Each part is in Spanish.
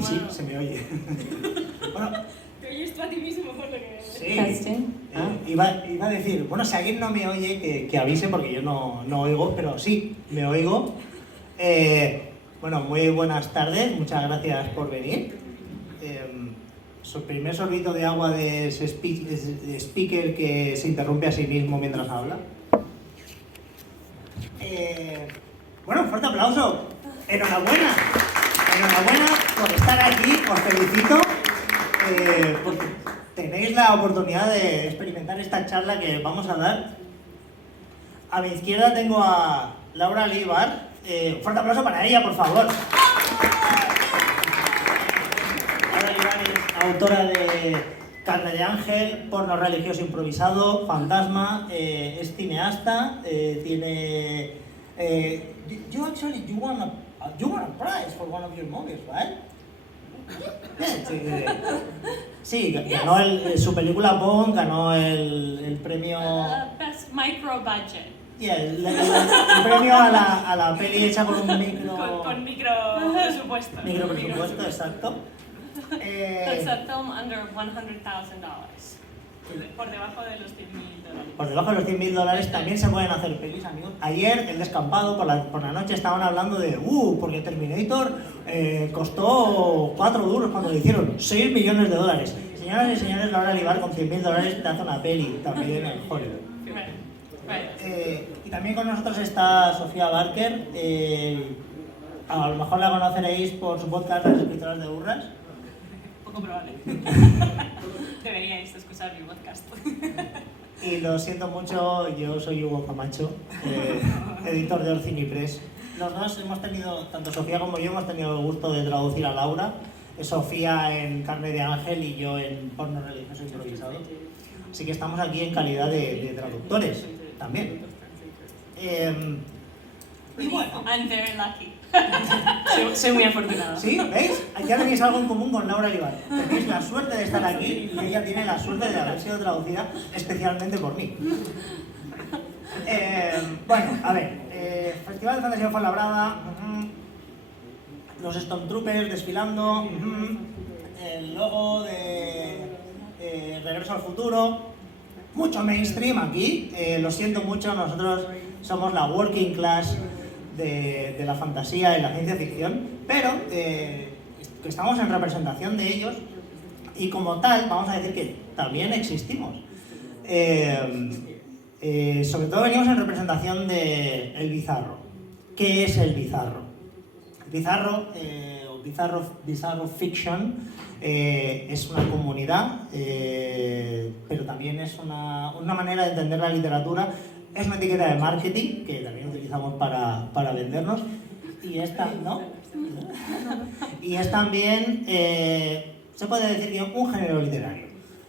Sí, se me oye. Bueno, ¿Te oyes tú a ti mismo por lo que...? sí. Iba a decir, bueno, si alguien no me oye, que avise porque yo no oigo, pero sí, me oigo. Bueno, muy buenas tardes, muchas gracias por venir. Su primer sorbito de agua de ese speaker que se interrumpe a sí mismo mientras habla. Bueno, un fuerte aplauso. Enhorabuena. Enhorabuena por estar aquí, os felicito. Porque tenéis la oportunidad de experimentar esta charla que vamos a dar. A mi izquierda tengo a Laura Líbar. Un fuerte aplauso para ella, por favor. Laura Líbar es autora de Carne de Ángel, Porno Religioso Improvisado, Fantasma, es cineasta, tiene... you won a prize for one of your movies, right? Sí, ganó su película Bond, ganó el premio... Best Micro Budget. Yeah, el premio a la peli hecha con un micro... Con micro presupuesto. Micro presupuesto, exacto. It's a film under $100,000. Por debajo de los $100,000. Por debajo de los $100,000 también se pueden hacer pelis, amigos. Ayer, el descampado, por la noche estaban hablando de porque Terminator costó 4 duros cuando lo hicieron, $6 millones. Señoras y señores, Laura Líbar con $100,000 te hace una peli también en Hollywood. Y también con nosotros está Sofía Barker. A lo mejor la conoceréis por su podcast Las Escritoras de Burras. Poco probable. Deberíais escuchar mi podcast. Y lo siento mucho, yo soy Hugo Camacho, editor de Orcini Press. Los dos hemos tenido, tanto Sofía como yo, hemos tenido el gusto de traducir a Laura. Sofía en Carne de Ángel y yo en Porno Religioso Improvisado. Así que estamos aquí en calidad de traductores también. Y bueno. I'm very lucky. Soy muy afortunada. ¿Sí? ¿Veis? Ya tenéis algo en común con Laura Líbar. Tenéis la suerte de estar aquí y ella tiene la suerte de haber sido traducida especialmente por mí. Bueno, a ver. Festival de Fantasía Fuenlabrada. Los Stormtroopers desfilando. El logo de Regreso al Futuro. Mucho mainstream aquí. Lo siento mucho, nosotros somos la working class de la fantasía y la ciencia ficción, pero estamos en representación de ellos y como tal vamos a decir que también existimos. Sobre todo venimos en representación de el bizarro. ¿Qué es el bizarro? El bizarro, o bizarro fiction, es una comunidad, pero también es una manera de entender la literatura. Es una etiqueta de marketing que también utilizamos para vendernos y es, ¿no? Y es también, se puede decir que un género literario.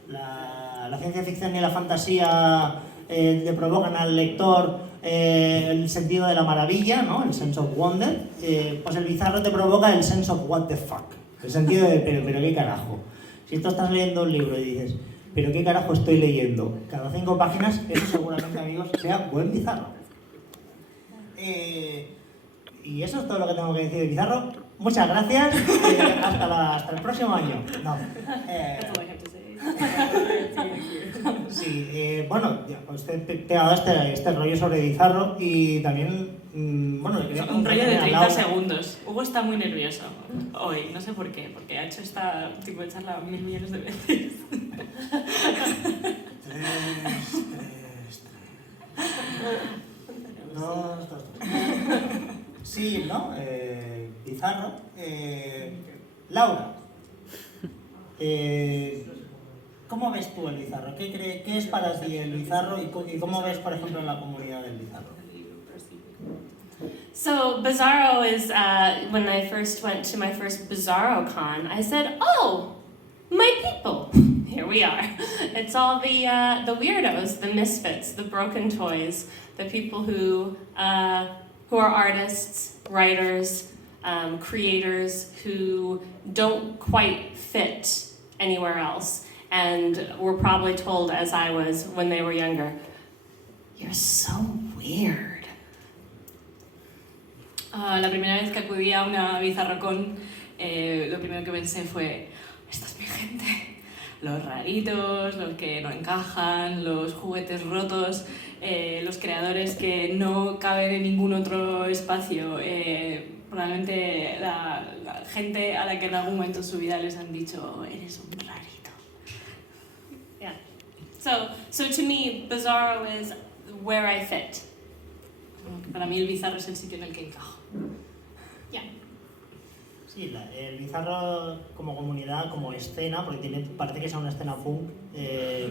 La ciencia ficción y la fantasía le provocan al lector el sentido de la maravilla, ¿no? El sense of wonder. Pues el bizarro te provoca el sense of what the fuck, el sentido de pero qué carajo. Si tú estás leyendo un libro y dices ¿pero qué carajo estoy leyendo? Cada 5 páginas, eso seguramente, amigos, sea buen bizarro. Y eso es todo lo que tengo que decir de bizarro. Muchas gracias. Hasta el próximo año. No. Sí, bueno, pues te he pegado este rollo sobre bizarro y también, bueno... Un rollo de 30 segundos. Hugo está muy nervioso hoy, no sé por qué, porque ha hecho esta tipo de charla 1.000 millones de veces. 3. Sí, ¿no? Bizarro. Laura, ¿cómo ves tú el bizarro? ¿Qué es para ti el bizarro y cómo ves, por ejemplo, la comunidad del bizarro? So Bizarro is, when I first went to my first Bizarro Con, I said, oh, my people, here we are. It's all the weirdos, the misfits, the broken toys, the people who are artists, writers, creators who don't quite fit anywhere else. And were probably told, as I was when they were younger, you're so weird. La primera vez que acudí a una BizarroCon lo primero que pensé fue, esta es mi gente. Los raritos, los que no encajan, los juguetes rotos, los creadores que no caben en ningún otro espacio. Probablemente la gente a la que en algún momento en su vida les han dicho, eres un rarito. Yeah. So to me, Bizarro is where I fit. Para mí el bizarro es el sitio en el que encajo. Yeah. Sí, el Bizarro como comunidad, como escena, porque parece que es una escena punk, de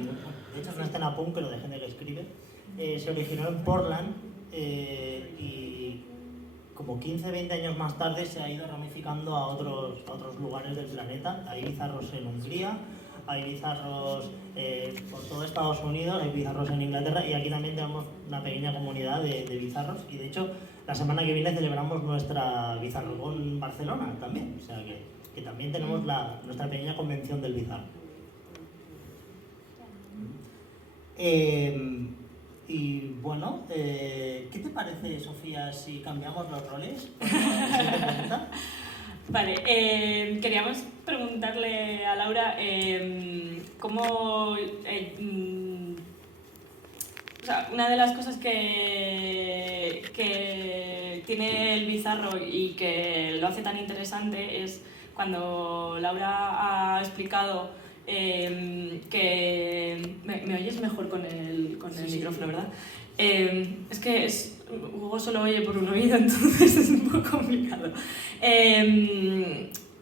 hecho es una escena punk, pero de gente que escribe, se originó en Portland y como 15-20 años más tarde se ha ido ramificando a otros lugares del planeta. Hay bizarros en Hungría, hay bizarros por todo Estados Unidos, hay bizarros en Inglaterra y aquí también tenemos una pequeña comunidad de bizarros y de hecho la semana que viene celebramos nuestra Bizarrocon en Barcelona también, o sea que también tenemos nuestra pequeña convención del bizarro. Y bueno, ¿qué te parece, Sofía, si cambiamos los roles? Vale, queríamos preguntarle a Laura cómo... o sea, una de las cosas que tiene el bizarro y que lo hace tan interesante es cuando Laura ha explicado que... ¿Me oyes mejor con el micrófono, verdad? Es que Hugo solo oye por un oído, entonces es un poco complicado.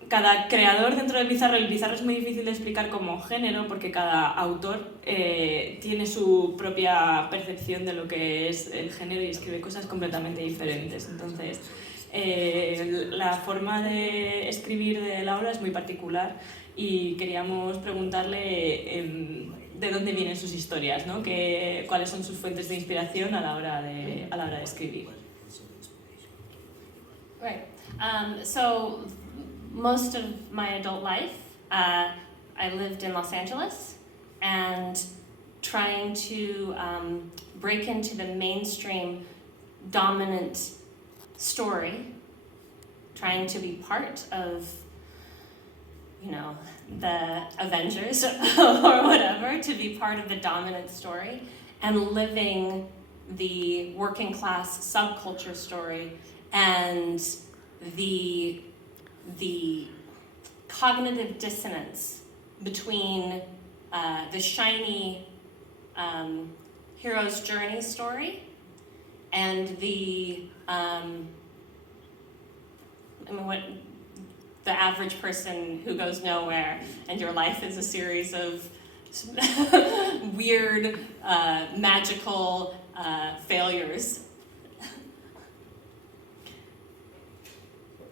Cada creador dentro del bizarro, el bizarro es muy difícil de explicar como género porque cada autor tiene su propia percepción de lo que es el género y escribe cosas completamente diferentes. Entonces, la forma de escribir de Laura es muy particular y queríamos preguntarle de dónde vienen sus historias, ¿no? ¿Cuáles son sus fuentes de inspiración a la hora de escribir? Right. So most of my adult life, I lived in Los Angeles, and trying to break into the mainstream dominant story, trying to be part of, the Avengers or whatever, to be part of the dominant story, and living the working class subculture story and the cognitive dissonance between the shiny hero's journey story and the average person who goes nowhere, and your life is a series of weird, magical failures.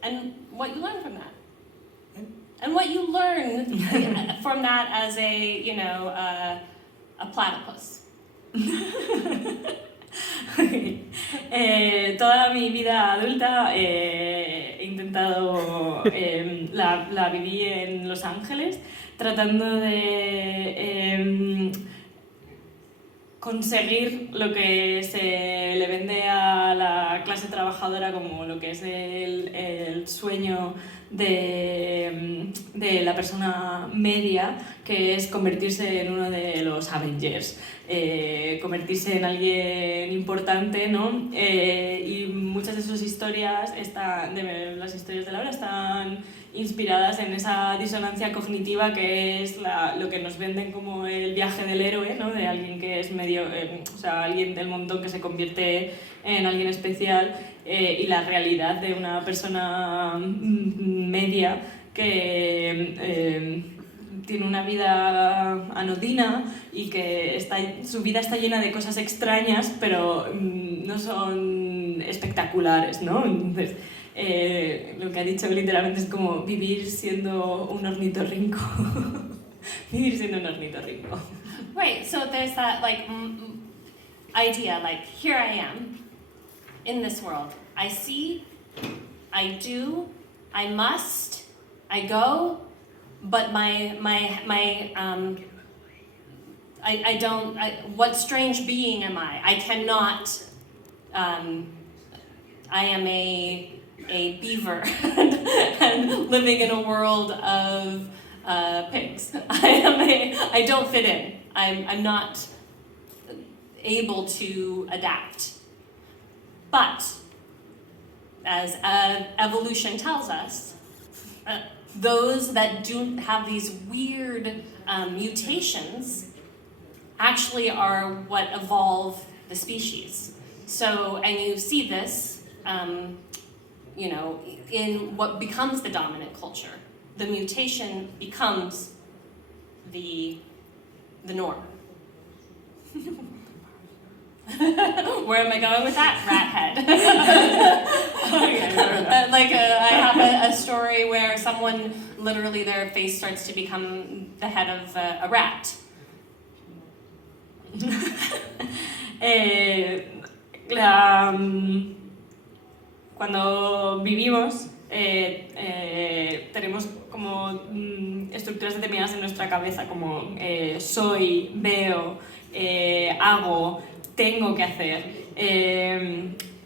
And what you learn from that. And what you learn from that as a platypus. Toda mi vida adulta he intentado, la viví en Los Ángeles, tratando de conseguir lo que se le vende a la clase trabajadora como lo que es el sueño de la persona media, que es convertirse en uno de los Avengers, convertirse en alguien importante, ¿no? Y muchas de sus historias, las historias de Laura, están inspiradas en esa disonancia cognitiva que es lo que nos venden como el viaje del héroe, ¿no? De alguien que es medio, alguien del montón que se convierte en alguien especial, y la realidad de una persona media que tiene una vida anodina y que su vida está llena de cosas extrañas, pero no son espectaculares, ¿no? Entonces, lo que ha dicho literalmente es como vivir siendo un ornitorrinco. Vivir siendo un ornitorrinco. Right, so there's that idea, here I am in this world. I see, I do, I must, I go, but I don't, what strange being am I? I cannot, I am a a beaver and living in a world of pigs. I don't fit in. I'm not able to adapt. But as evolution tells us, those that do have these weird mutations actually are what evolve the species. So, and you see this, in what becomes the dominant culture. The mutation becomes the norm. Where am I going with that? Rat head. I have a story where someone, literally their face starts to become the head of a rat. Cuando vivimos, tenemos como estructuras determinadas en nuestra cabeza, como soy, veo, hago, tengo que hacer.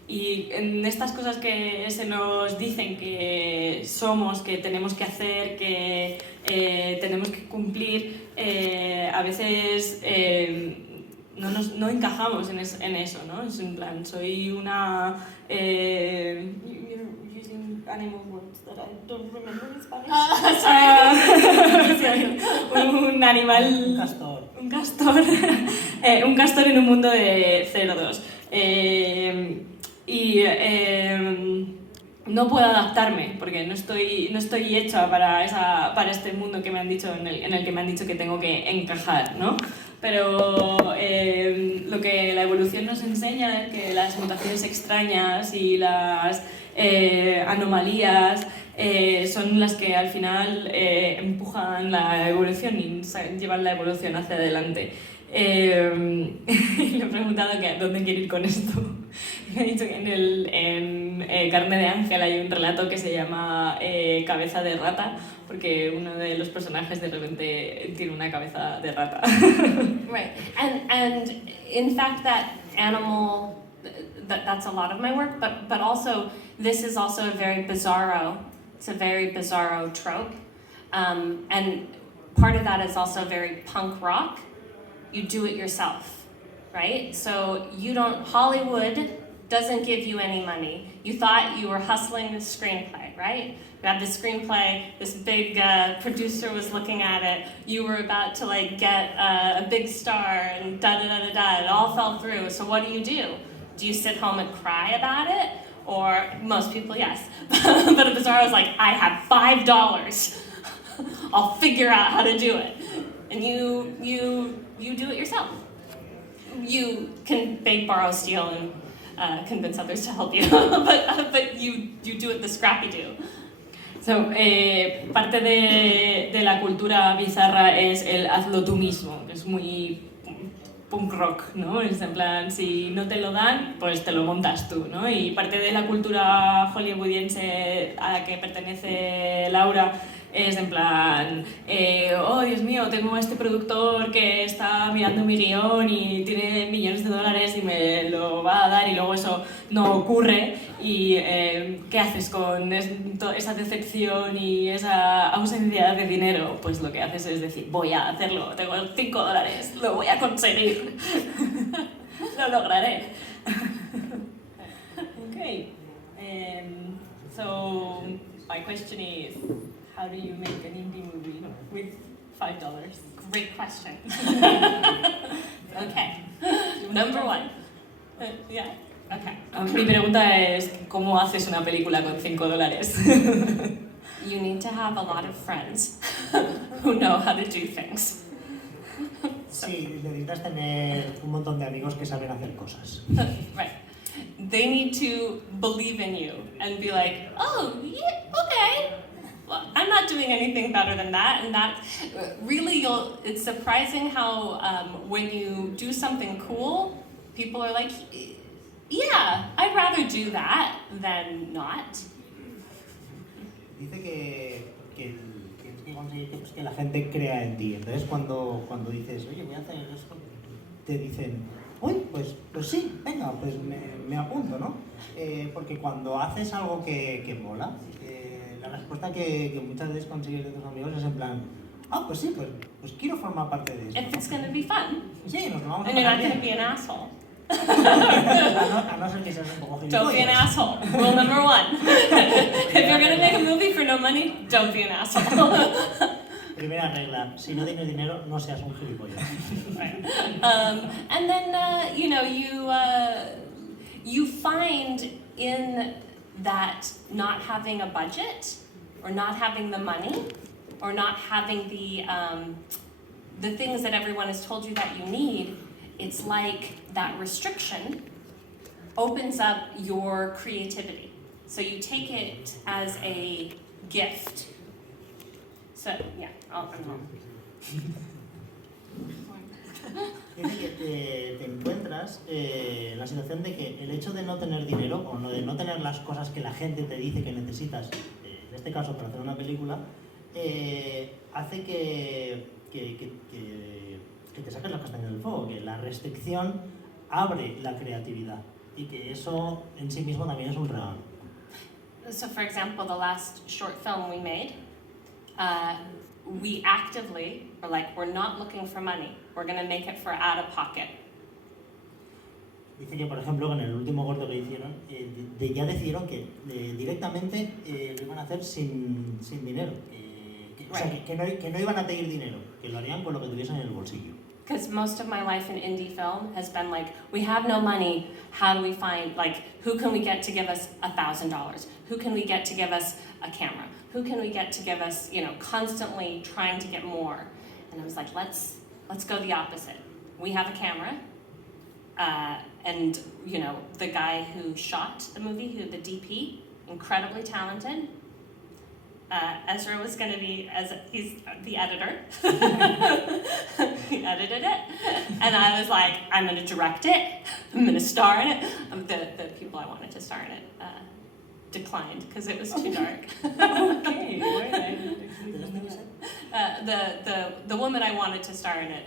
Y en estas cosas que se nos dicen que somos, que tenemos que hacer, que tenemos que cumplir, a veces no encajamos en eso, ¿no? Es en plan, soy una... using animal words that I don't remember in Spanish. Un animal... Un castor. Un castor. Un castor en un mundo de cerdos. No puedo adaptarme porque no estoy hecha para este mundo que me han dicho en el que me han dicho que tengo que encajar, ¿no? Pero lo que la evolución nos enseña es que las mutaciones extrañas y las anomalías son las que al final empujan la evolución y llevan la evolución hacia adelante. Le he preguntado que dónde quiere ir con esto. Me ha dicho que en Carne de Ángel hay un relato que se llama Cabeza de Rata, porque uno de los personajes de repente tiene una cabeza de rata. Right, and in fact that animal, that's a lot of my work, but also this is also it's a very bizarro trope, and part of that is also very punk rock. You do it yourself, right? So Hollywood doesn't give you any money. You thought you were hustling the screenplay, right? You had the screenplay, this big producer was looking at it, you were about to get a big star and da-da-da-da-da, it all fell through. So what do? Do you sit home and cry about it? Or most people, yes. But a Bizarro is like, I have $5. I'll figure out how to do it. And you do it yourself. You can beg, borrow, steal, and convince others to help you, but you do it the scrappy do. So, parte de la cultura bizarra es el hazlo tú mismo, que es muy punk rock, ¿no? Es en plan, si no te lo dan, pues te lo montas tú, ¿no? Y parte de la cultura hollywoodiense a la que pertenece Laura es en plan, oh Dios mío, tengo a este productor que está mirando mi guión y tiene millones de dólares y me lo va a dar y luego eso no ocurre y ¿qué haces con esa decepción y esa ausencia de dinero? Pues lo que haces es decir, voy a hacerlo, tengo $5, lo voy a conseguir, lo lograré. Okay, so my question is, how do you make an indie movie with $5? Great question. Okay, number one. Yeah, okay. Mi pregunta es, ¿cómo haces una película con $5? You need to have a lot of friends who know how to do things. Sí, necesitas tener un montón de amigos que saben hacer cosas. Right. They need to believe in you and be like, oh, yeah, okay. Well, I'm not doing anything better than that, and that really, it's surprising how when you do something cool, people are like, yeah, I'd rather do that than not. Dice que tienes que conseguir que la gente crea en ti. Entonces cuando dices, oye, voy a hacer esto, te dicen, uy, pues sí, venga, pues me apunto, ¿no? Porque cuando haces algo que mola, la respuesta que muchas veces consigues de tus amigos es en plan, pues sí, pues quiero formar parte de eso. If it's going to be fun. Sí, nos lo vamos a And you're pasar not going to bien. be an asshole. A no ser que seas un poco Don't be an gilipollas. asshole. Rule number 1. If you're going to make a movie for no money, don't be an asshole. Primera regla, si no tienes dinero, no seas un gilipollas. And then, you find in that not having a budget, or not having the money, or not having the things that everyone has told you that you need, it's like that restriction opens up your creativity. So you take it as a gift. So, yeah, I'm home. Dice que te encuentras en la situación de que el hecho de no tener dinero o de no tener las cosas que la gente te dice que necesitas, en este caso para hacer una película, hace que te saques las castañas del fuego, que la restricción abre la creatividad y que eso en sí mismo también es un regalo. So, for example, the last short film we made, we actively were like, we're not looking for money. We're going to make it for out of pocket. Dice que, por ejemplo, con el último corto que hicieron, ya decidieron que directamente lo iban a hacer sin dinero. O sea, que no iban a pedir dinero, que lo harían con lo que tuviesen en el bolsillo. Because most of my life in indie film has been like, we have no money, how do we find, like, who can we get to give us $1,000? Who can we get to give us a camera? Who can we get to give us, constantly trying to get more? And I was like, let's go the opposite. We have a camera, and, the guy who shot the movie, the DP, incredibly talented. Ezra was going to be, he's the editor. He edited it. And I was like, I'm going to direct it. I'm going to star in it. The people I wanted to star in it declined because it was too dark. Okay, The woman I wanted to star in it,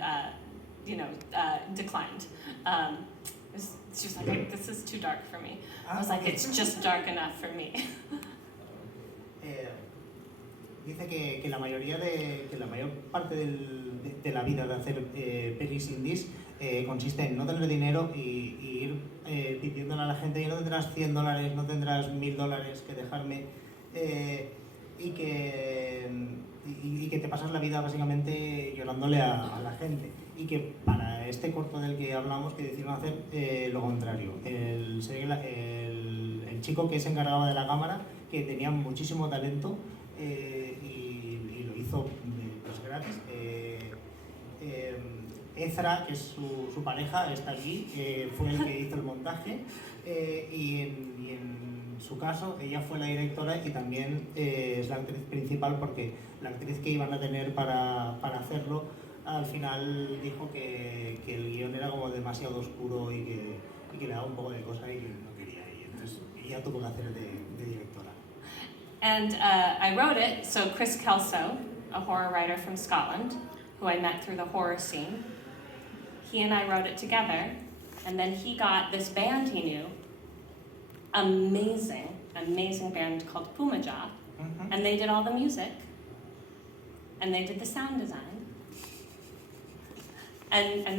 declined. She was like, this is too dark for me. I was like, it's just dark enough for me. Dice que la mayor parte de la vida de hacer pelis indies consiste en no tener dinero y ir pidiéndole a la gente, y no tendrás $100, no tendrás $1,000 que dejarme, y que te pasas la vida básicamente llorándole a la gente. Y que para este corto del que hablamos, que decidieron hacer lo contrario. El chico que se encargaba de la cámara, que tenía muchísimo talento, y lo hizo pues gratis. Ezra, que es su pareja, está aquí, fue el que hizo el montaje, y en su caso ella fue la directora y también es la actriz principal, porque la actriz que iban a tener para hacerlo al final dijo que el guión era como demasiado oscuro y que le daba un poco de cosa y que no quería, y entonces ella tuvo que hacer de directora. And I wrote it, so Chris Kelso, a horror writer from Scotland, who I met through the horror scene, he and I wrote it together, and then he got this band he knew, amazing band called Pumaja, and they did all the music, and they did the sound design, and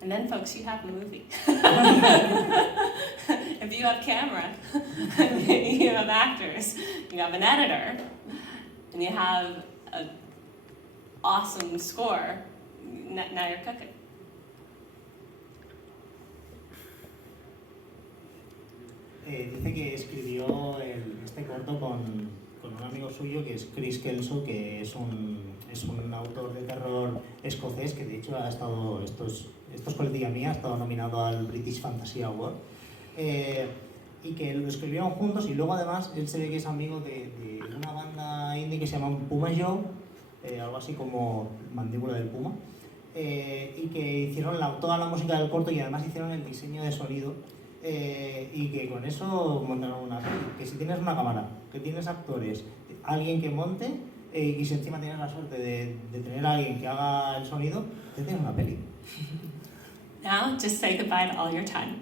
then folks, you have a movie. If you have camera, you have actors, you have an editor, and you have an awesome score, now you're cooking. Dice que escribió este corto con un amigo suyo, que es Chris Kelso, que es un autor de terror escocés, que de hecho ha estado, esto es coletilla mía, ha estado nominado al British Fantasy Award, y que lo escribieron juntos, y luego además él se ve que es amigo de una banda indie que se llama Pumaja, algo así como Mandíbula del Puma, y que hicieron toda la música del corto y además hicieron el diseño de sonido. Y que con eso montaron una peli. Que si tienes una cámara, que tienes actores, alguien que monte, y si encima tienes la suerte de tener a alguien que haga el sonido, te tienes una peli. Now, just say goodbye to all your time.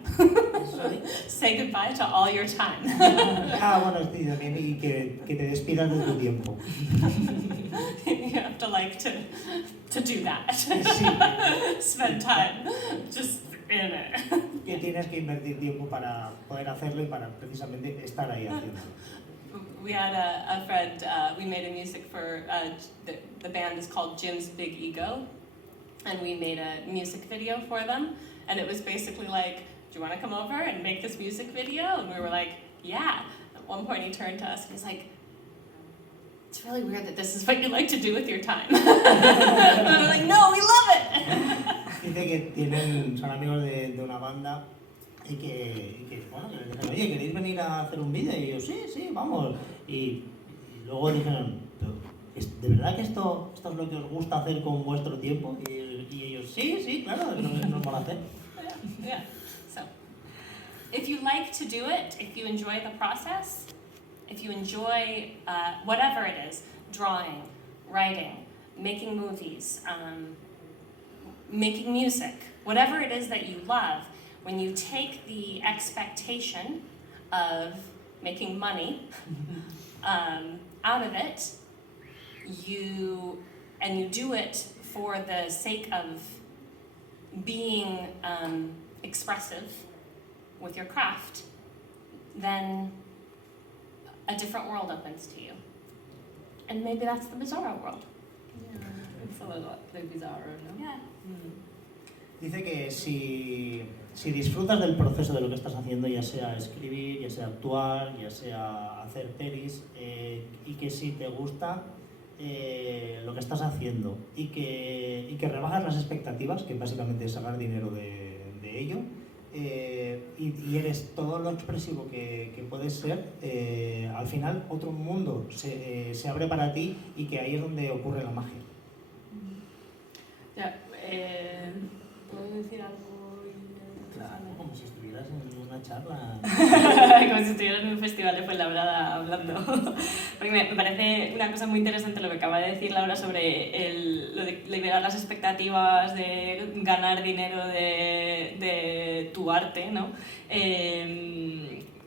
Sorry. Say goodbye to all your time. Bueno, sí, también, y que te despidas de tu tiempo. You have to like to do that. Sí, Spend time just in it. que tienes que invertir tiempo para poder hacerlo y para precisamente estar ahí haciendo. We had a friend, we made a music for, the band is called Jim's Big Ego, and we made a music video for them, and it was basically like, do you want to come over and make this music video? And we were like, yeah. At one point he turned to us and he's like, it's really weird that this is what you like to do with your time. And we were like, no, we love it! Dice que son amigos de una banda y que, bueno, que les dijeron, oye, ¿queréis venir a hacer un vídeo? Y yo, sí, vamos. Y luego dijeron, ¿de verdad que esto es lo que os gusta hacer con vuestro tiempo? Y ellos, sí, claro, nos van a hacer. Yeah. So, if you like to do it, if you enjoy the process, if you enjoy whatever it is, drawing, writing, making movies, making music, whatever it is that you love, when you take the expectation of making money out of it, you do it for the sake of being expressive with your craft, then a different world opens to you. And maybe that's the Bizarro world. Yeah, it's a little like Bizarro, no? Yeah. Dice que si disfrutas del proceso de lo que estás haciendo, ya sea escribir, ya sea actuar, ya sea hacer pelis, y que si te gusta lo que estás haciendo y que rebajas las expectativas, que básicamente es sacar dinero de ello, y eres todo lo expresivo que puedes ser, al final otro mundo se abre para ti y que ahí es donde ocurre la magia. Ya, ¿puedo decir algo? Claro, como si estuvieras en una charla. Como si estuvieras en un festival de Fuenlabrada hablando. Porque me parece una cosa muy interesante lo que acaba de decir Laura sobre lo de liberar las expectativas de ganar dinero de tu arte, ¿no?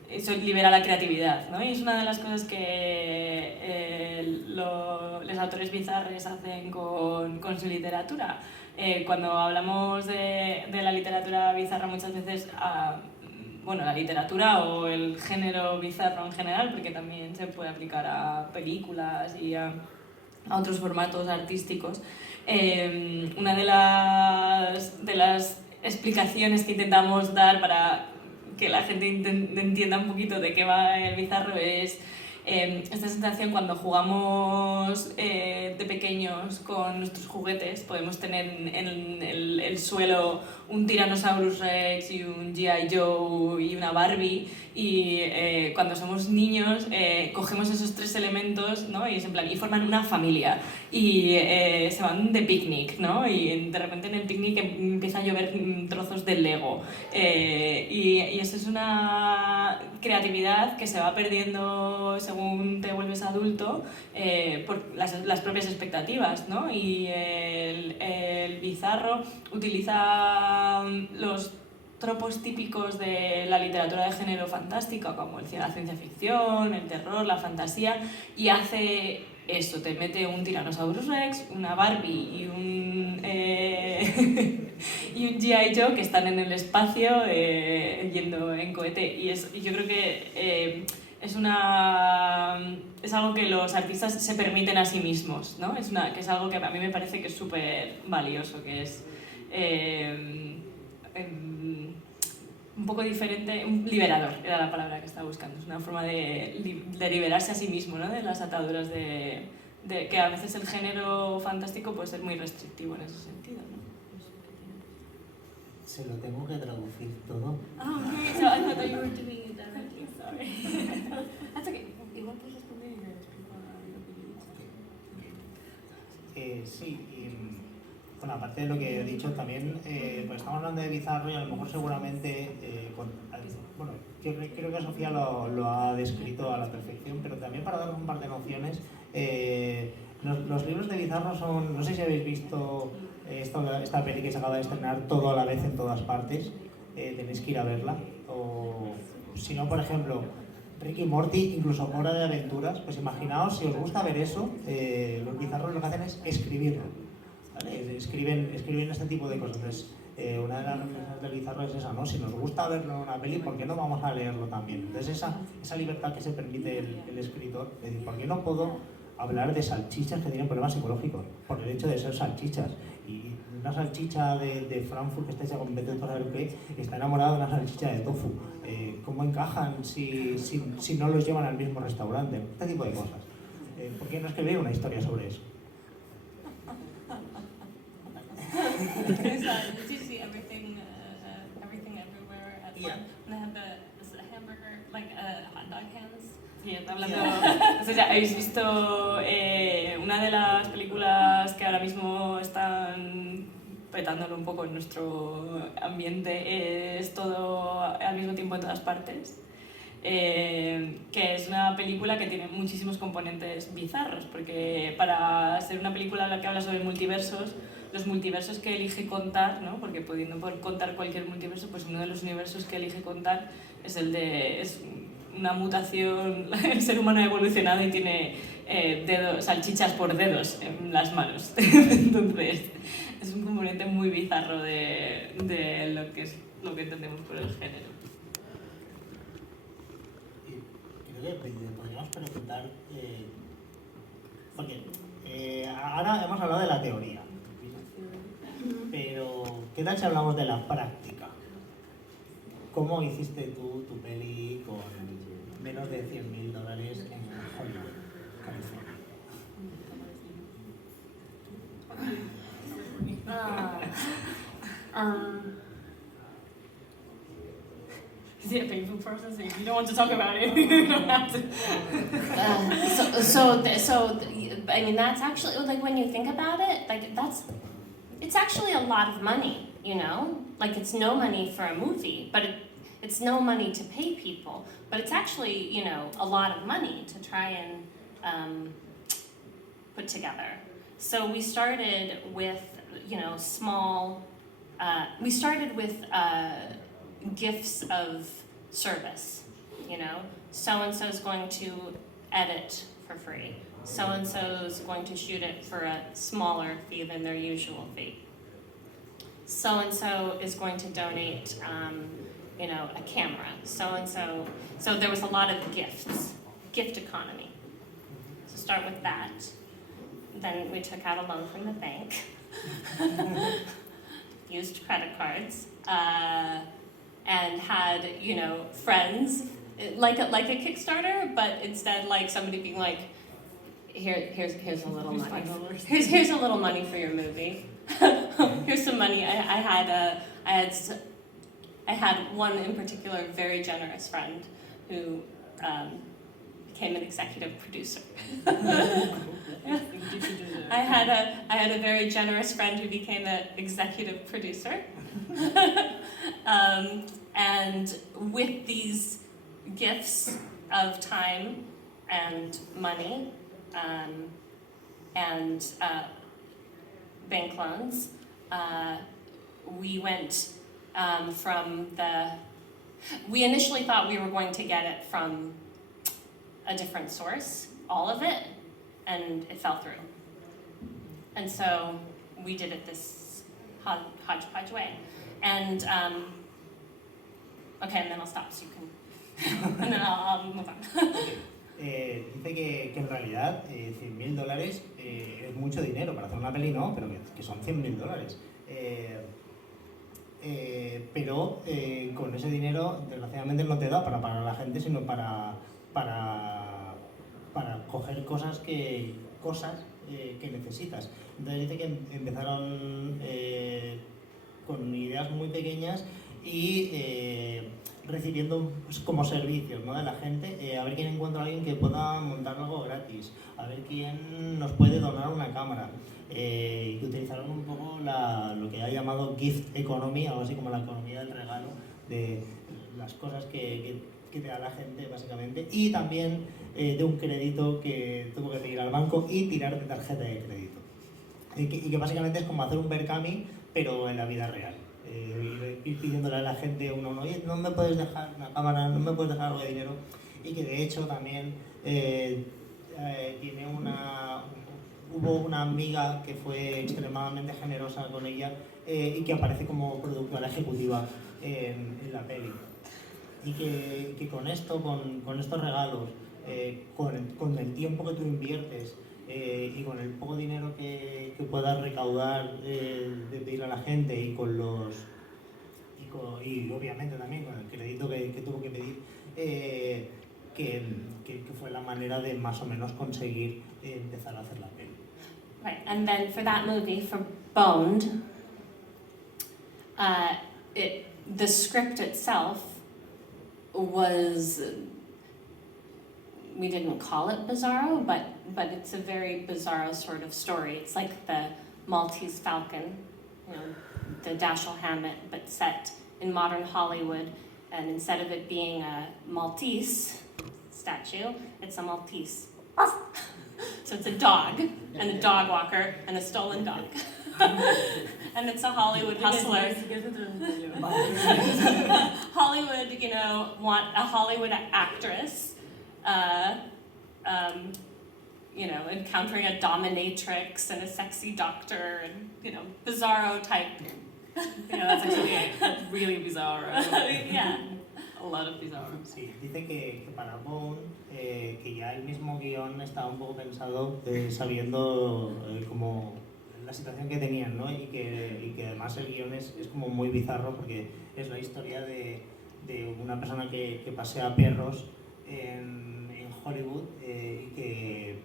Eso libera la creatividad, ¿no? Y es una de las cosas que los autores bizarres hacen con su literatura. Cuando hablamos de la literatura bizarra muchas veces, bueno, la literatura o el género bizarro en general, porque también se puede aplicar a películas y a otros formatos artísticos, una de las explicaciones que intentamos dar para que la gente entienda un poquito de qué va el bizarro es esta sensación cuando jugamos de pequeños con nuestros juguetes. Podemos tener en el suelo un Tyrannosaurus Rex y un G.I. Joe y una Barbie, y cuando somos niños cogemos esos tres elementos, ¿no? Y, y forman una familia y se van de picnic, ¿no? Y de repente en el picnic empieza a llover trozos de Lego, y eso es una creatividad que se va perdiendo según te vuelves adulto por las propias expectativas, ¿no? Y el bizarro utiliza los tropos típicos de la literatura de género fantástica, como la ciencia ficción, el terror, la fantasía, y hace eso, te mete un Tyrannosaurus Rex, una Barbie y un G.I. Joe que están en el espacio yendo en cohete, y yo creo que es algo que los artistas se permiten a sí mismos, ¿no? Que es algo que a mí me parece que es súper valioso, que es un poco diferente, un liberador era la palabra que estaba buscando, es una forma de liberarse a sí mismo, ¿no? De las ataduras de que a veces el género fantástico puede ser muy restrictivo en ese sentido, ¿no? Se lo tengo que traducir todo. Oh, okay, so I thought that you were doing it directly, sorry. That's okay. Igual puedes responder y le explico a lo que Sí, bueno, aparte de lo que he dicho también, pues estamos hablando de bizarro y a lo mejor seguramente, bueno, yo creo que Sofía lo ha descrito a la perfección, pero también para dar un par de nociones, Los libros de Bizarro son, no sé si habéis visto esta peli que se acaba de estrenar todo a la vez en todas partes, tenéis que ir a verla, o si no, por ejemplo, Rick y Morty, incluso Hora de Aventuras, pues imaginaos, si os gusta ver eso, los bizarros lo que hacen es escribirlo, ¿vale? Escriben este tipo de cosas. Entonces, una de las reflexiones del bizarro es esa, ¿no? Si nos gusta verlo en una peli, ¿por qué no vamos a leerlo también? Entonces esa libertad que se permite el escritor, de decir, ¿por qué no puedo hablar de salchichas que tienen problemas psicológicos? Por el hecho de ser salchichas. Y una salchicha de Frankfurt que está hecha con vete a saber qué, está enamorada de una salchicha de tofu. ¿Cómo encajan si no los llevan al mismo restaurante? Este tipo de cosas. ¿Por qué no escribir una historia sobre eso? Did you see everything everywhere at Yeah. once? And they have the hamburger, like hot dog hands. Sí, está hablando. O sea, habéis visto una de las películas que ahora mismo están petándolo un poco en nuestro ambiente, es Todo al mismo tiempo en todas partes. Que es una película que tiene muchísimos componentes bizarros, porque para ser una película que habla sobre multiversos, los multiversos que elige contar, ¿no? Porque pudiendo contar cualquier multiverso, pues uno de los universos que elige contar es el de una mutación, el ser humano ha evolucionado y tiene salchichas por dedos en las manos. Entonces es un componente muy bizarro de lo que entendemos por el género. Creo que podríamos preguntar, porque ahora hemos hablado de la teoría, pero ¿qué tal si hablamos de la práctica? ¿Cómo hiciste tú tu peli con menos de $100,000 en Hollywood, California? Is it a painful process? If you don't want to talk about it, you don't have to. I mean, that's actually, like, when you think about it, like, it's actually a lot of money, you know? Like, it's no money for a movie, but it's no money to pay people, but it's actually, you know, a lot of money to try and put together. So we started with, you know, gifts of service, you know? So-and-so is going to edit for free. So-and-so is going to shoot it for a smaller fee than their usual fee. So-and-so is going to donate, you know, a camera. So-and-so, so there was a lot of gifts, gift economy. So start with that. Then we took out a loan from the bank, used credit cards, and had, you know, friends, like a Kickstarter, but instead like somebody being like, here's a little money. Here's a little money for your movie. Here's some money. I had one in particular very generous friend who became an executive producer. I had a very generous friend who became an executive producer. And with these gifts of time and money and bank loans, we went we initially thought we were going to get it from a different source, all of it, and it fell through. And so we did it this hodgepodge way. And, okay, and then I'll stop so you can, and then I'll move on. Dice que en realidad $100,000 es mucho dinero para hacer una peli, no, pero que son $100,000. Pero con ese dinero, desgraciadamente, no te da para pagar a la gente, sino para coger cosas que necesitas. Entonces dice que empezaron con ideas muy pequeñas y recibiendo pues, como servicios, ¿no? De la gente, a ver quién encuentra a alguien que pueda montar algo gratis, a ver quién nos puede donar una cámara. Y utilizaron un poco lo que ha llamado gift economy, algo así como la economía del regalo, de las cosas que que te da la gente, básicamente, y también de un crédito que tuvo que pedir al banco y tirar de tarjeta de crédito. Y que básicamente es como hacer un Berkami, pero en la vida real. Ir pidiéndole a la gente uno a uno, oye, no me puedes dejar una cámara, no me puedes dejar algo de dinero. Y que de hecho también tiene hubo una amiga que fue extremadamente generosa con ella y que aparece como productora ejecutiva en la peli. Y que con esto, con estos regalos, con el tiempo que tú inviertes y con el poco dinero que puedas recaudar de pedir a la gente y y obviamente también con el crédito que tuvo que pedir, que fue la manera de más o menos conseguir empezar a hacer la peli. Right, and then for that movie, for Boned, the script itself was, we didn't call it Bizarro, but it's a very Bizarro sort of story. It's like the Maltese Falcon, you know, the Dashiell Hammett, but set in modern Hollywood, and instead of it being a Maltese statue, it's a Maltese. So it's a dog, and a dog walker, and a stolen dog. And it's a Hollywood hustler. Hollywood, you know, want a Hollywood actress, you know, encountering a dominatrix and a sexy doctor and, you know, Bizarro type. Yeah, that's actually really bizarre. Yeah. A lot of bizarre. Sí, dice que para Bone, que ya el mismo guión estaba un poco pensado sabiendo como la situación que tenían, ¿no? Y que además el guión es como muy bizarro porque es la historia de una persona que pasea perros en Hollywood,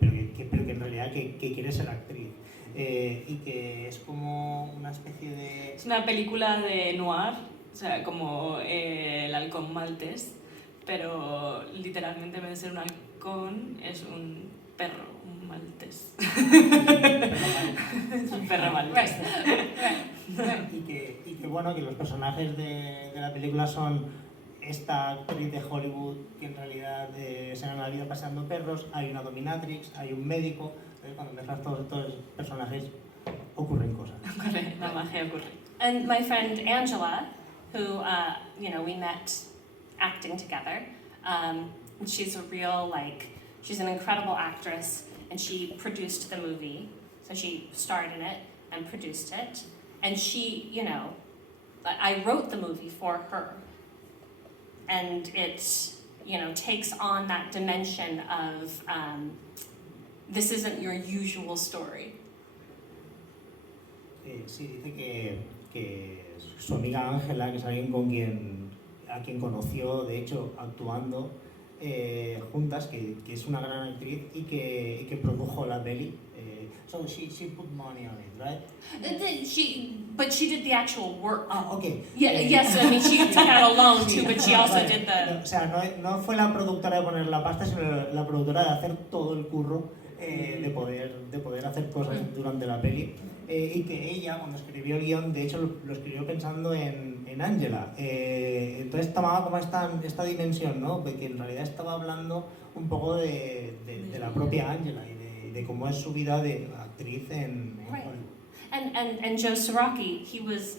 pero que en realidad que quiere ser actriz. Y que es como una especie de... Es una película de noir, o sea, como el halcón maltés, pero literalmente en vez de ser un halcón es un perro, un maltés. Es un perro maltés. Y que bueno, que los personajes de la película son esta actriz de Hollywood que en realidad se gana la vida paseando perros, hay una dominatrix, hay un médico. Cuando mezclas todos estos personajes ocurren cosas. La magia ocurre. And my friend Angela, who you know, we met acting together. She's a real, like, she's an incredible actress, and she produced the movie. So she starred in it and produced it. And she, you know, I wrote the movie for her. And it, you know, takes on that dimension of this isn't your usual story. Sí, dice que su amiga Ángela, que es alguien a quien conoció, de hecho, actuando juntas, que es una gran actriz y que produjo la peli. So she put money on it, right? But she did the actual work. Ah, okay. Yeah, yes, I mean, she took out a loan too, but she also did the... O sea, no fue la productora de poner la pasta, sino la productora de hacer todo el curro de poder hacer cosas durante la peli. Y que ella, cuando escribió el guión, de hecho lo escribió pensando en Angela. Entonces tomaba como esta dimensión, ¿no? Que en realidad estaba hablando un poco de la propia Angela y de cómo es su vida de actriz en Hollywood. And Joe Siraki, he was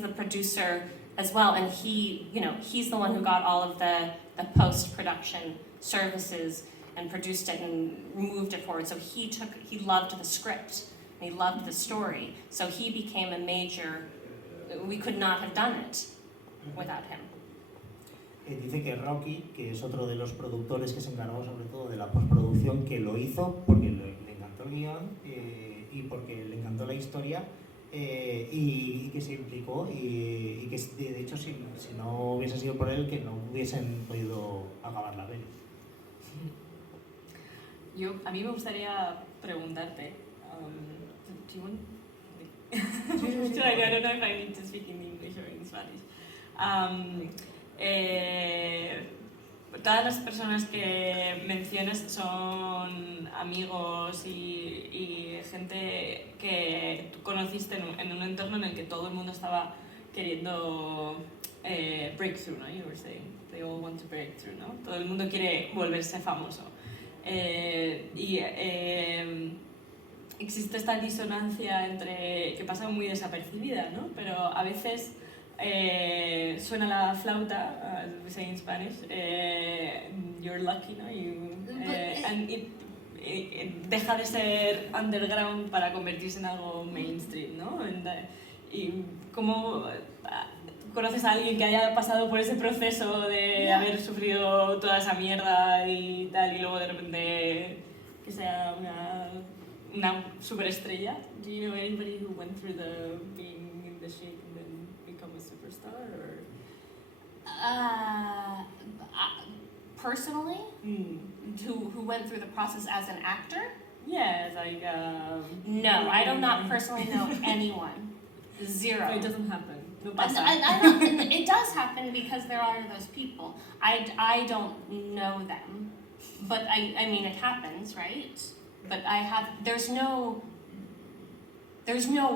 the producer as well, and he, you know, he's the one who got all of the post-production services and produced it and moved it forward. So he loved the script. He loved the story, so he became a major. We could not have done it without him. Dice que Rocky, que es otro de los productores que se encargó sobre todo de la postproducción, que lo hizo porque le encantó el guión y porque le encantó la historia y que se implicó y que de hecho si no hubiese sido por él que no hubiesen podido acabar la peli. A mí me gustaría preguntarte. Do you want? I don't know if I need to speak in English or in Spanish. Todas las personas que mencionas son amigos y gente que tú conociste en un entorno en el que todo el mundo estaba queriendo breakthrough, ¿no? You were saying, they all want to break through, ¿no? Todo el mundo quiere volverse famoso. Existe esta disonancia entre que pasa muy desapercibida, ¿no? Pero a veces suena la flauta, as we say in Spanish, you're lucky, ¿no? And it deja de ser underground para convertirse en algo mainstream, ¿no? Y cómo conoces a alguien que haya pasado por ese proceso de haber sufrido toda esa mierda y tal, y luego de repente que sea una superestrella. Do you know anybody who went through the being in the shit and then become a superstar? Or? Personally, who went through the process as an actor? Yeah, it's like no, I do not personally know anyone. Zero. So it doesn't happen. No pasa. It does happen because there are those people. I don't know them, but I mean it happens, right? But there's no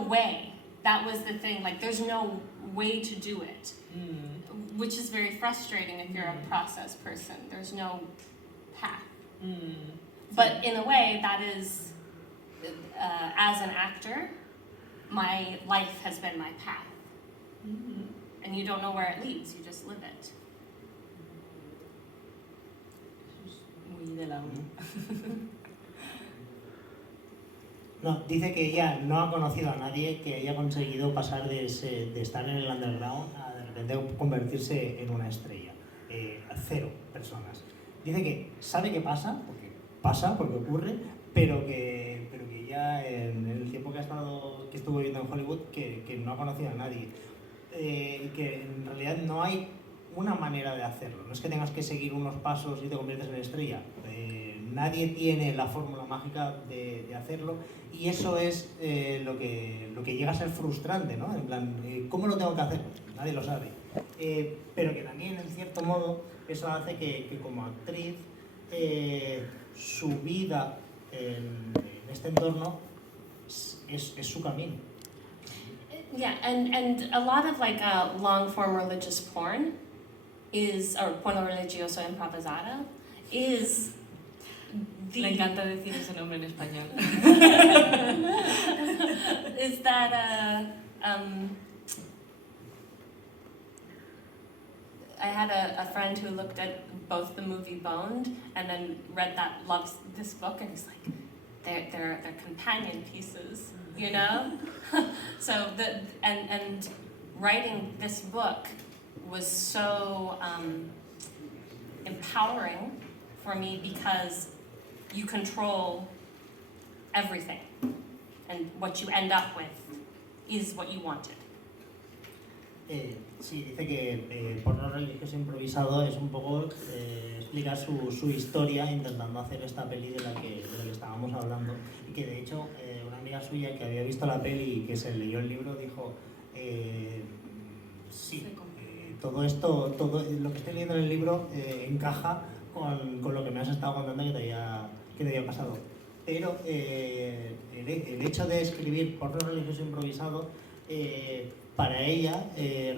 way. That was the thing, like there's no way to do it, which is very frustrating if you're a process person. There's no path. But in a way, that is, as an actor, my life has been my path. And you don't know where it leads, you just live it. Muy de la No, dice que ella no ha conocido a nadie que haya conseguido pasar de estar en el underground a de repente convertirse en una estrella. Cero personas. Dice que sabe que pasa, porque ocurre, pero que ya en el tiempo que estuvo viviendo en Hollywood, que no ha conocido a nadie. Y que en realidad no hay una manera de hacerlo. No es que tengas que seguir unos pasos y te conviertes en estrella. Nadie tiene la fórmula mágica de hacerlo, y eso es lo que llega a ser frustrante, ¿no? En plan, ¿cómo lo tengo que hacer? Nadie lo sabe. Pero que también, en cierto modo, eso hace que como actriz su vida en este entorno es su camino. Yeah, and a lot of like long form religious porn or porno religioso improvisado is Le encanta decir ese nombre en español. is that I had a friend who looked at both the movie Boned and then loves this book, and he's like, they're companion pieces, you know? So and writing this book was so empowering for me because you control everything, and what you end up with is what you wanted. Sí, dice que porno religioso improvisado es un poco explicar su historia intentando hacer esta peli de la que estábamos hablando, y que de hecho una amiga suya que había visto la peli y que se leyó el libro dijo todo esto, todo lo que estoy leyendo en el libro encaja con lo que me has estado contando que te había pasado. Pero el hecho de escribir porno religioso improvisado para ella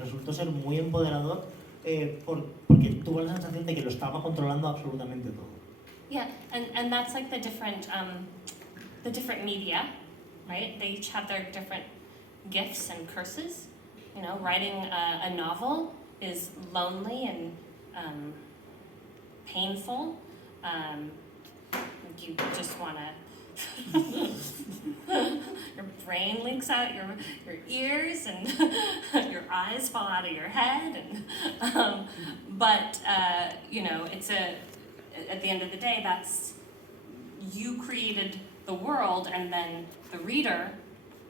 resultó ser muy empoderador porque tuvo la sensación de que lo estaba controlando absolutamente todo. Yeah, and that's like the different media, right? They each have their different gifts and curses. You know, writing a novel is lonely and painful. You just want to your brain leaks out your ears and your eyes fall out of your head, and but you know, it's at the end of the day, that's you created the world, and then the reader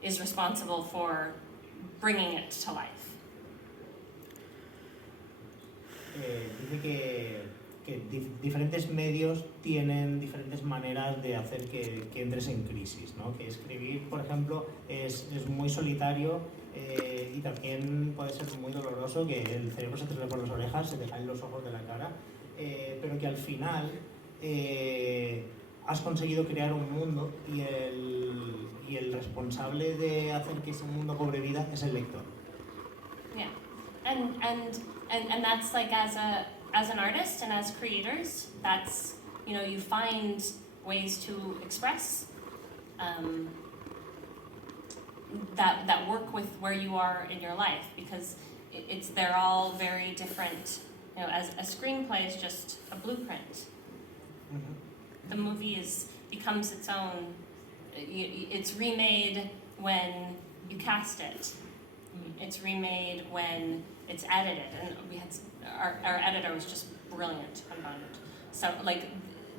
is responsible for bringing it to life. Dice que diferentes medios tienen diferentes maneras de hacer que entres en crisis, ¿no? Que escribir, por ejemplo, es muy solitario y también puede ser muy doloroso, que el cerebro se te sale por las orejas, se te caen los ojos de la cara, pero que al final has conseguido crear un mundo y el responsable de hacer que ese mundo cobre vida es el lector. Yeah, and that's like as an artist and as creators, that's, you know, you find ways to express that work with where you are in your life, because they're all very different. You know, as a screenplay is just a blueprint. The movie becomes its own. It's remade when you cast it. It's remade when it's edited, and we had our editor was just brilliant about it. So like,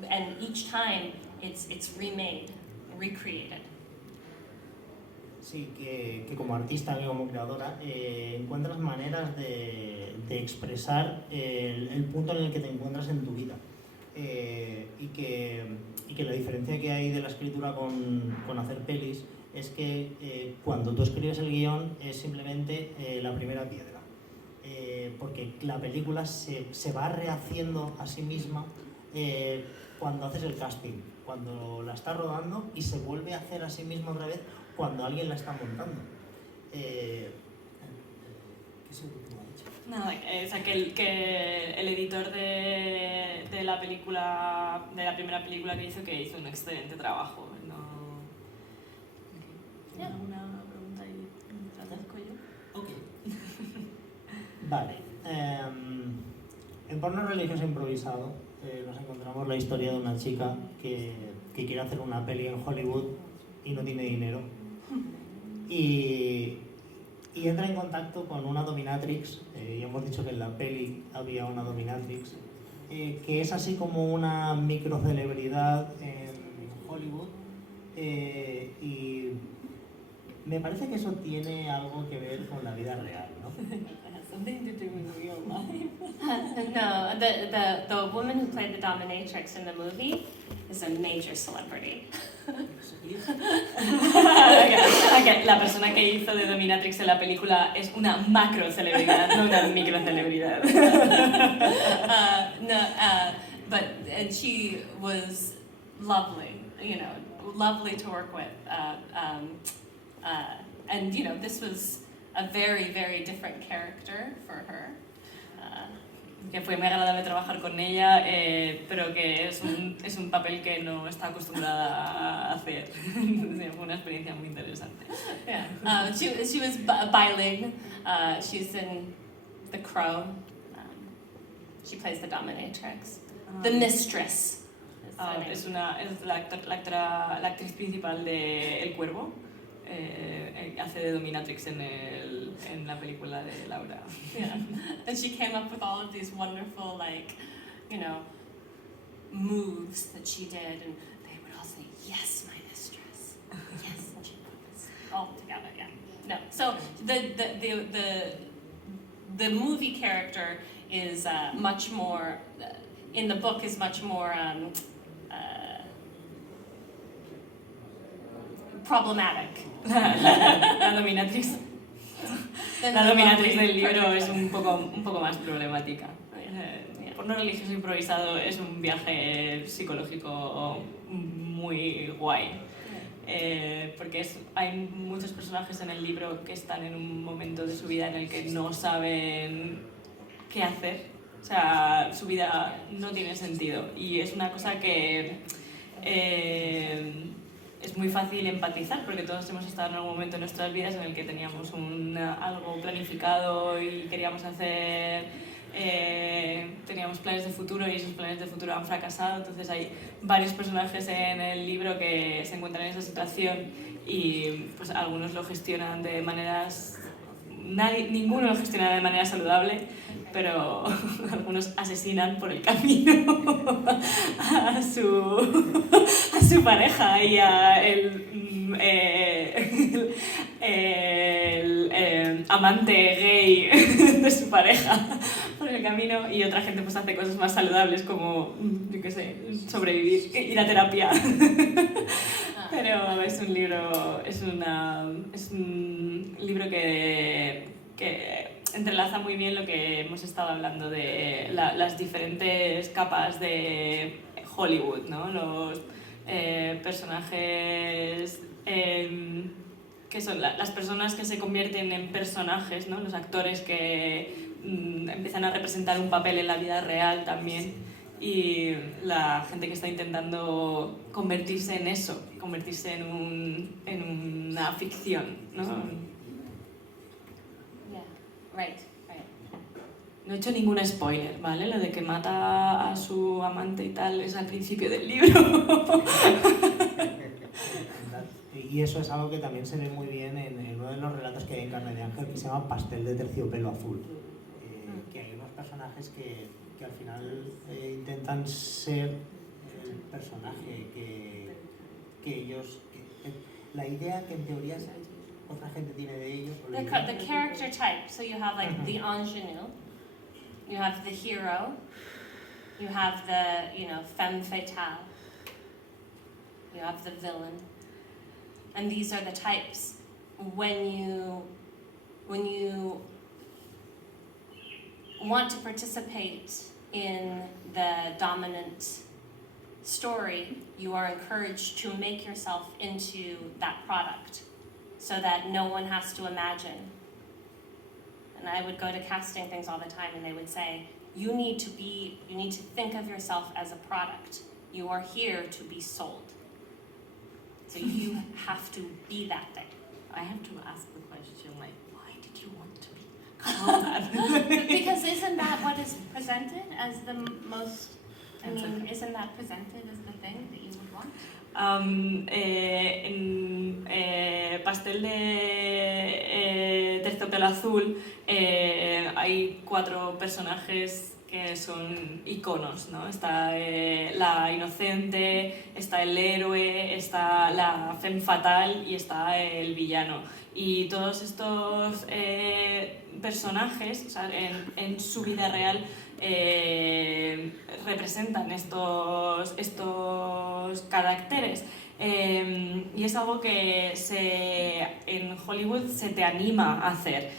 and each time it's remade, recreated. Sí, que como artista y como creadora encuentras maneras de expresar el punto en el que te encuentras en tu vida. Y que la diferencia que hay de la escritura con hacer pelis es que cuando tú escribes el guión es simplemente la primera piedra. Porque la película se va rehaciendo a sí misma cuando haces el casting, cuando la estás rodando, y se vuelve a hacer a sí misma otra vez cuando alguien la está montando. ¿Qué es lo que tú has dicho? Nada, o sea, que el editor de la película, de la primera película que hizo un excelente trabajo. No... ¿Tienes alguna pregunta ahí mientras las yo? Ok. Vale. En Porno Religioso Improvisado nos encontramos la historia de una chica que quiere hacer una peli en Hollywood y no tiene dinero. Y entra en contacto con una dominatrix, y hemos dicho que en la peli había una dominatrix, que es así como una microcelebridad en Hollywood, y me parece que eso tiene algo que ver con la vida real, ¿no? Something to do with real life. No, the woman who played the dominatrix in the movie is a major celebrity. Okay. La persona que hizo de dominatrix en la película es una macro celebridad, no una micro celebridad. And she was lovely, you know, lovely to work with. And you know, this was a very, very different character for her. Que fue muy agradable trabajar con ella, pero que es un papel que no está acostumbrada a hacer. Fue una experiencia muy interesante. Yeah. She was bilingual. She's in The Crow. She plays the dominatrix. The Mistress. Es la actriz principal de El Cuervo. Hace de dominatrix en la película de Laura. Yeah. And she came up with all of these wonderful, like, you know, moves that she did, and they would all say, "Yes, my mistress." Yes, and she put this all together. Yeah. No. So the movie character is much more in the book is much more problematic. La dominatrix. La dominatrix del libro es un poco más problemática. Porno Religioso Improvisado es un viaje psicológico muy guay. Porque hay muchos personajes en el libro que están en un momento de su vida en el que no saben qué hacer. O sea, su vida no tiene sentido. Y es una cosa que es muy fácil empatizar, porque todos hemos estado en algún momento de nuestras vidas en el que teníamos algo planificado y queríamos hacer, teníamos planes de futuro y esos planes de futuro han fracasado. Entonces hay varios personajes en el libro que se encuentran en esa situación y pues algunos lo gestionan de maneras... ninguno lo gestiona de manera saludable, pero algunos asesinan por el camino a su pareja y a el amante gay de su pareja por el camino, y otra gente pues hace cosas más saludables como, yo qué sé, sobrevivir, ir a terapia. Pero es un libro que entrelaza muy bien lo que hemos estado hablando de las diferentes capas de Hollywood, ¿no? Los personajes que son las personas que se convierten en personajes, ¿no? Los actores que empiezan a representar un papel en la vida real también, y la gente que está intentando convertirse en eso, convertirse en una ficción, ¿no? Yeah, right. No he hecho ningún spoiler, ¿vale? Lo de que mata a su amante y tal es al principio del libro. Y eso es algo que también se ve muy bien en uno de los relatos que hay en Carne de Ángel, que se llama Pastel de terciopelo azul. Que hay unos personajes que al final intentan ser el personaje que ellos... la idea que en teoría otra gente tiene de ellos... The character type, so you have like the ingenue, you have the hero, you have the, femme fatale, you have the villain. And these are the types. When you want to participate in the dominant story, you are encouraged to make yourself into that product so that no one has to imagine. And I would go to casting things all the time and they would say, you need to think of yourself as a product. You are here to be sold. So you have to be that thing. I have to ask the question, like, why did you want to be called that? Because isn't that what is presented as the most, isn't that presented as the thing that you would want? En Pastel de terciopelo azul hay 4 personajes que son iconos, ¿no? Está la inocente, está el héroe, está la femme fatale y está el villano. Y todos estos personajes, o sea, en su vida real, representan estos caracteres. Y es algo que en Hollywood se te anima a hacer.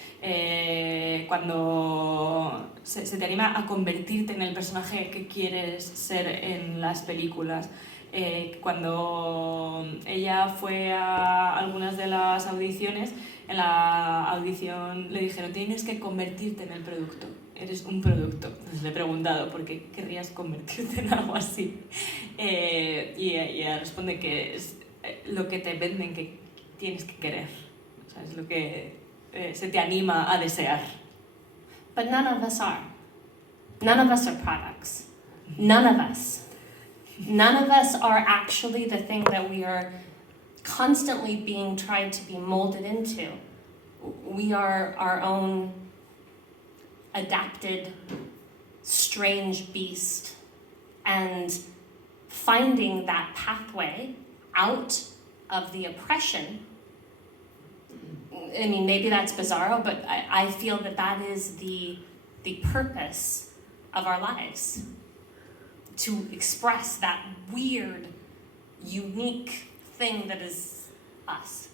Cuando se te anima a convertirte en el personaje que quieres ser en las películas. Cuando ella fue a algunas de las audiciones, en la audición le dijeron: tienes que convertirte en el producto, eres un producto. Entonces le he preguntado por qué querrías convertirte en algo así, y ella responde que es lo que te venden que tienes que querer, o sea, es lo que se te anima a desear. But none of us are. None of us are products. None of us. None of us are actually the thing that we are constantly being tried to be molded into. We are our own adapted, strange beast, and finding that pathway out of the oppression. I mean, maybe that's bizarro, but I feel that is the purpose of our lives. To express that weird, unique thing that is us.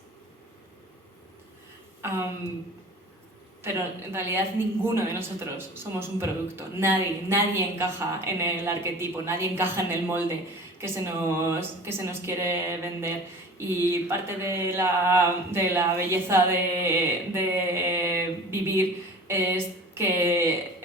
Pero en realidad ninguno de nosotros somos un producto. Nadie encaja en el arquetipo, nadie encaja en el molde que se nos quiere vender. Y parte de la belleza de vivir es que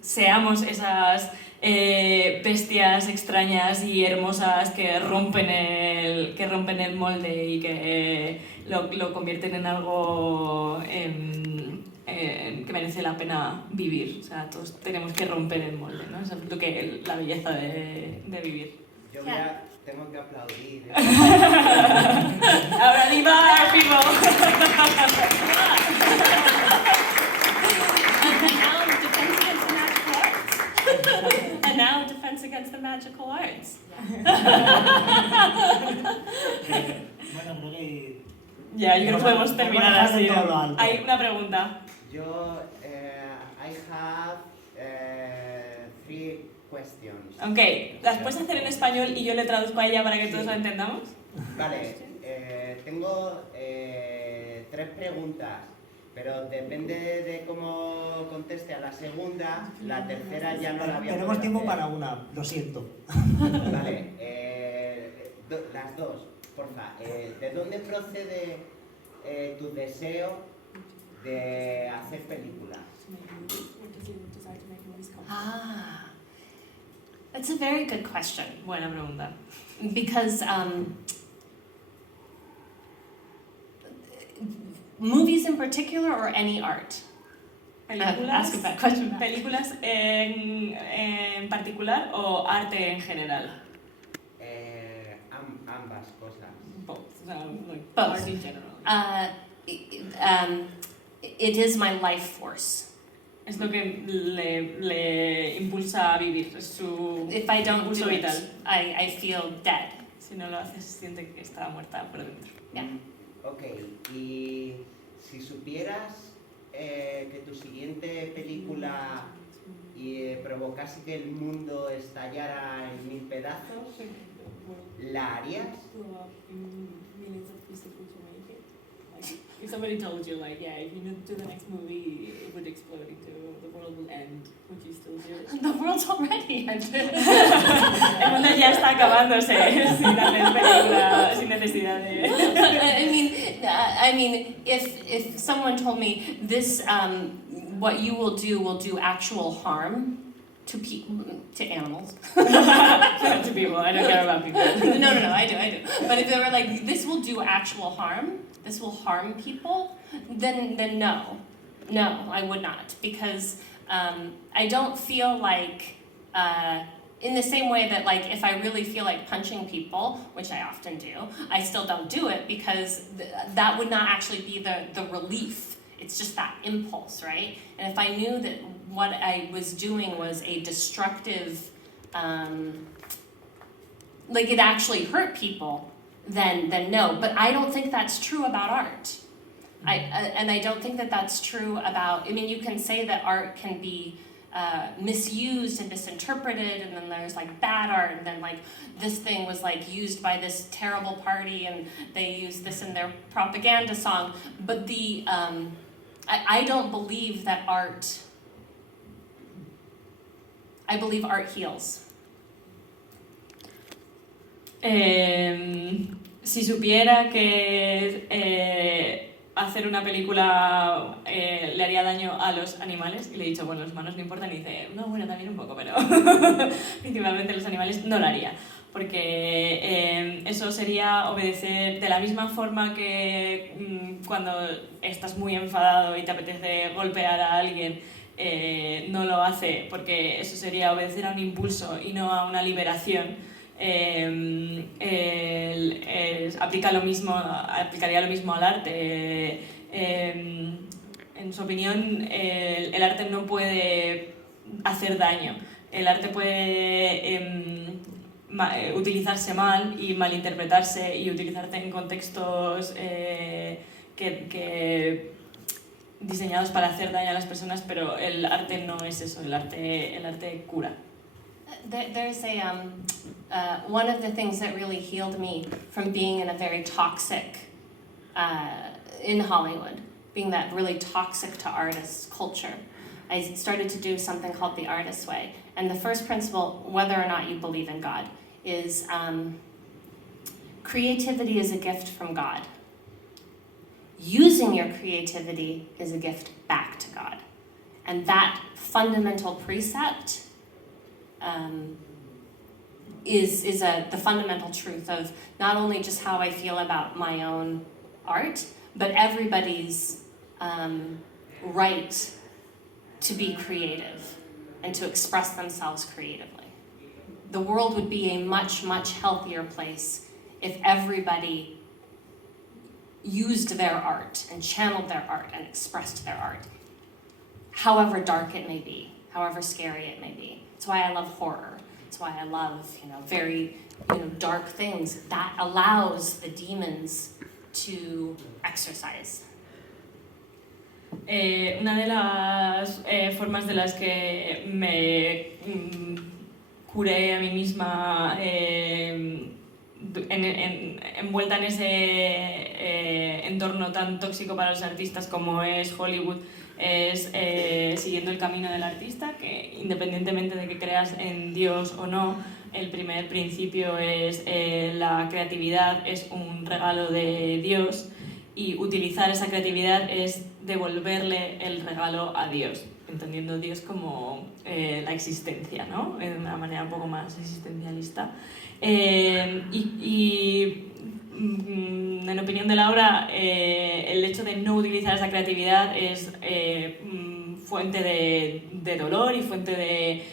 seamos esas bestias extrañas y hermosas que rompen el molde y que lo convierten en algo que merece la pena vivir. O sea, todos tenemos que romper el molde, ¿no? Es la belleza de vivir. Yo tengo que aplaudir. Ahora Diva, people. And now Defense Against the Magical Arts. Bueno, creo que... Ya, yo creo que podemos terminar así. Hay una pregunta. Yo, I have 3 questions. Ok, ¿las puedes hacer en español y yo le traduzco a ella para que todos la entendamos? Vale, tengo 3 preguntas, pero depende de cómo conteste a la segunda, la tercera ya no la voy a Tenemos poder tiempo hacer. para una, lo siento. Vale, las dos. porfa, ¿de dónde procede tu deseo de hacer películas? Ah, that's a very good question. Buena pregunta. Because movies in particular or any art? Ask ¿Películas, that question back. películas en particular o arte en general? Ambas cosas. Both. O sea, like, Both. art in general. It is my life force. Es lo que le impulsa a vivir, es su If I don't impulso do it, vital. I feel dead. Si no lo haces, siente que está muerta por dentro. Yeah. Ok, y si supieras que tu siguiente película provocase que el mundo estallara en 1000 pedazos, ¿la harías? If somebody told you, like, yeah, if you do the next movie, it would explode into the world will end, would you still do it? The world's already ended. El mundo ya está acabándose sin hacer película, sin necesidad de... I mean, if someone told me this, what you will do actual harm to animals. To people, I don't care about people. No, I do. But if they were like, this will do actual harm, this will harm people, then no, I would not, because I don't feel like, in the same way that, like, if I really feel like punching people, which I often do, I still don't do it because that would not actually be the relief. It's just that impulse, right? And if I knew that what I was doing was a destructive, like it actually hurt people, then no. But I don't think that's true about art. And I don't think that that's true about, I mean, you can say that art can be misused and misinterpreted, and then there's like bad art, and then like this thing was like used by this terrible party and they used this in their propaganda song. But I don't believe that art, I believe art heals. Si supiera que hacer una película le haría daño a los animales, y le he dicho, bueno, los humanos no importan, y dice, no, bueno, también un poco, pero principalmente los animales, no lo haría, porque eso sería obedecer de la misma forma que cuando estás muy enfadado y te apetece golpear a alguien, no lo hace, porque eso sería obedecer a un impulso y no a una liberación. Aplicaría lo mismo al arte. En su opinión, el arte no puede hacer daño. El arte puede utilizarse mal y malinterpretarse y utilizarse en contextos diseñados para hacer daño a las personas, pero el arte no es eso. El arte cura. There's one of the things that really healed me from being in a very toxic, in Hollywood, being that really toxic to artists culture. I started to do something called the Artist's Way. And the first principle, whether or not you believe in God, is creativity is a gift from God. Using your creativity is a gift back to God. And that fundamental precept is the fundamental truth of not only just how I feel about my own art, but everybody's right to be creative and to express themselves creatively. The world would be a much, much healthier place if everybody used their art and channeled their art and expressed their art, however dark it may be, however scary it may be. That's why I love horror. That's why I love, very, dark things. That allows the demons to exercise. Una de las formas de las que me curé a mí misma envuelta en ese entorno tan tóxico para los artistas como es Hollywood, es siguiendo el camino del artista, que independientemente de que creas en Dios o no, el primer principio es la creatividad es un regalo de Dios y utilizar esa creatividad es devolverle el regalo a Dios, entendiendo Dios como la existencia, ¿no? De una manera un poco más existencialista. En opinión de Laura, el hecho de no utilizar esa creatividad es fuente de dolor y fuente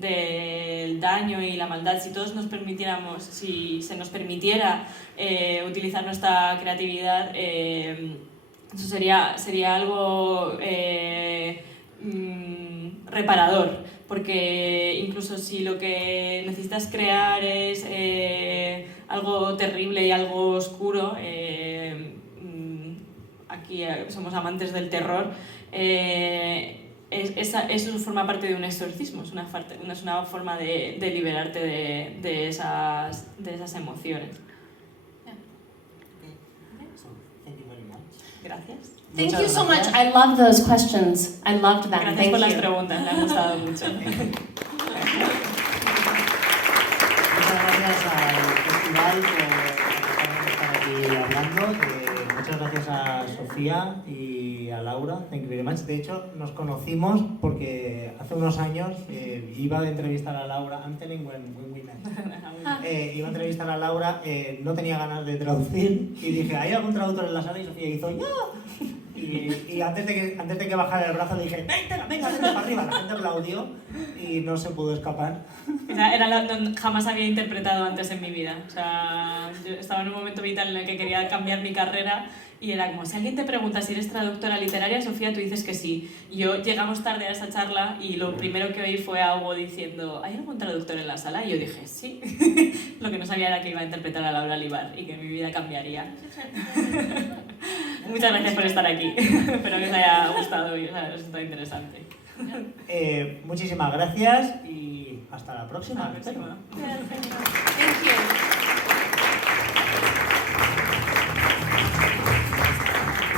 del daño y la maldad. Si todos nos permitiéramos, si se nos permitiera utilizar nuestra creatividad, eso sería algo reparador, porque incluso si lo que necesitas crear es algo terrible y algo oscuro, aquí somos amantes del terror, eso forma parte de un exorcismo, es una forma de liberarte de esas emociones. Thank you very much. Gracias. Thank Muchas you so much. gracias. I love those questions. I loved them. Gracias Thank por las you. preguntas, me han gustado mucho. Muchas gracias al festival por estar aquí hablando. Muchas gracias a Sofía y a Laura. Thank you very much. De hecho, nos conocimos porque hace unos años iba a entrevistar a Laura. I'm telling when we met. Iba a entrevistar a Laura, no tenía ganas de traducir y dije, ¿hay algún traductor en la sala? Y Sofía hizo, ¡ya! Y antes de que bajara el brazo le dije, venga, vente para arriba. La gente aplaudió y no se pudo escapar. Jamás había interpretado antes en mi vida. O sea, yo estaba en un momento vital en el que quería cambiar mi carrera y era como, si alguien te pregunta si eres traductora literaria, Sofía, tú dices que sí. Y llegamos tarde a esa charla y lo primero que oí fue a Hugo diciendo, ¿hay algún traductor en la sala? Y yo dije, sí. Lo que no sabía era que iba a interpretar a Laura Libar y que mi vida cambiaría. Muchas gracias por estar aquí. Espero que os haya gustado y os haya resultado interesante. Muchísimas gracias y hasta la próxima. Hasta la próxima. Thank you.